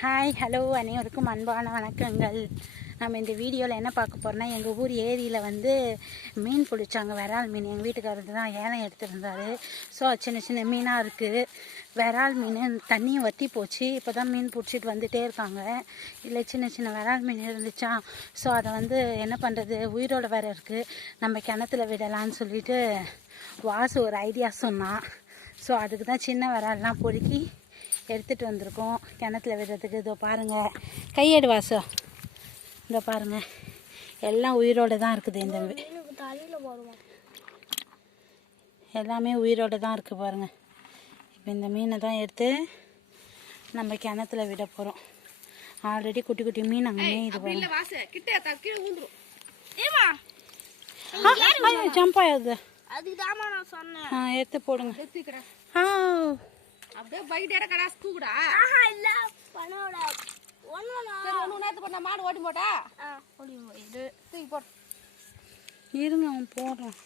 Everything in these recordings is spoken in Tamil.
ஹாய் ஹலோ அனைவருக்கும் அன்பான வணக்கங்கள். நம்ம இந்த வீடியோவில் என்ன பார்க்க போகிறோம்னா, எங்கள் ஊர் ஏரியில் வந்து மீன் பிடிச்சாங்க. விரால் மீன் எங்கள் வீட்டுக்காரர் தான் ஏலம் எடுத்துருந்தார். ஸோ சின்ன சின்ன மீனாக இருக்குது. விரால் மீன் தண்ணியும் வற்றி போச்சு. இப்போ தான் மீன் பிடிச்சிட்டு வந்துகிட்டே இருக்காங்க. இல்லை சின்ன சின்ன விரால் மீன் இருந்துச்சா, ஸோ அதை வந்து என்ன பண்ணுறது, உயிரோடு வேறு இருக்குது, நம்ம கிணத்துல விடலான்னு சொல்லிட்டு வாசு ஒரு ஐடியா சொன்னான். ஸோ அதுக்கு தான் சின்ன விரால்லாம் பொறுக்கி எடுத்துகிட்டு வந்திருக்கோம் கிணத்துல விடுறதுக்கு. இதோ பாருங்கள், கையெடு வாசம், இதோ பாருங்கள், எல்லாம் உயிரோடு தான் இருக்குது. இந்த எல்லாமே உயிரோடு தான் இருக்குது பாருங்கள். இப்போ இந்த மீனை தான் எடுத்து நம்ம கிணத்துல விட போகிறோம். ஆல்ரெடி குட்டி குட்டி மீன் அங்கே இது ஜம்ப் ஆகுது. எடுத்து போடுங்க. அப்படியே பைட் எட கடா ஸ்கூடா இல்ல பண்ணோட ஒண்ணு நேத்து பண்ண மாடு ஓடி போடா ஓடி இது தூக்கி போடு. இருங்க அவன் போடுறான்.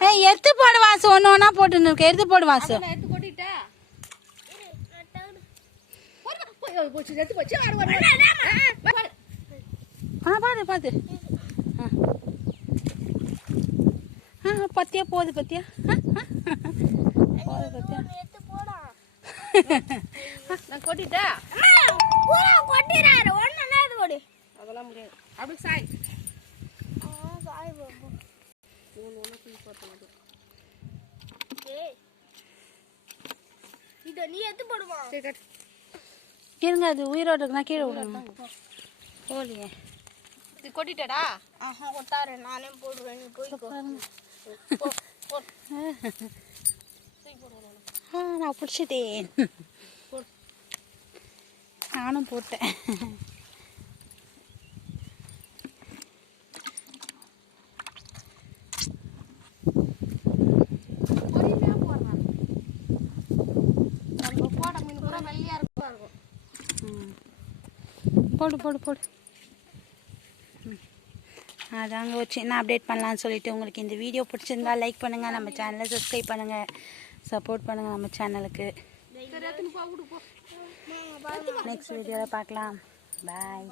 ஏய் எடுத்து போடு வாசு, ஒன்று ஒன்றா போட்டுன்னு இருக்க. எடுத்து போடு வாசு. எடுத்து போட்டுட்டா போச்சு எடுத்து போச்சு. பாரு பாரு பத்தியா போகுது, பத்தியா போகுது, பத்தியா நான் கொட்டிட்டா கொட்டிடாரு ஒன்னு அதெல்லாம் முடியாது. அப்படி சாய் சாய் இத நீ எடுத்து போடுவா. இருங்க, அது உயிரோடு இருக்குன்னா கீழே விடணும். போலியே இது கொட்டிட்டடா. கொட்டாரு, நானே போடுறேன். நீ போய்க்கோ. நான் பிடிச்சிட்டேன். நானும் போட்டேன். போட மீன் கூட வெள்ளையா இருக்கும். போடு போடு போடு. அதாங்க ஒரு சின்ன அப்டேட் பண்ணலான்னு சொல்லிட்டு, உங்களுக்கு இந்த வீடியோ பிடிச்சிருந்தா லைக் பண்ணுங்கள், நம்ம சேனலை சப்ஸ்கிரைப் பண்ணுங்கள், சப்போர்ட் பண்ணுங்கள் நம்ம சேனலுக்கு. நெக்ஸ்ட் வீடியோவில் பார்க்கலாம். பாய்.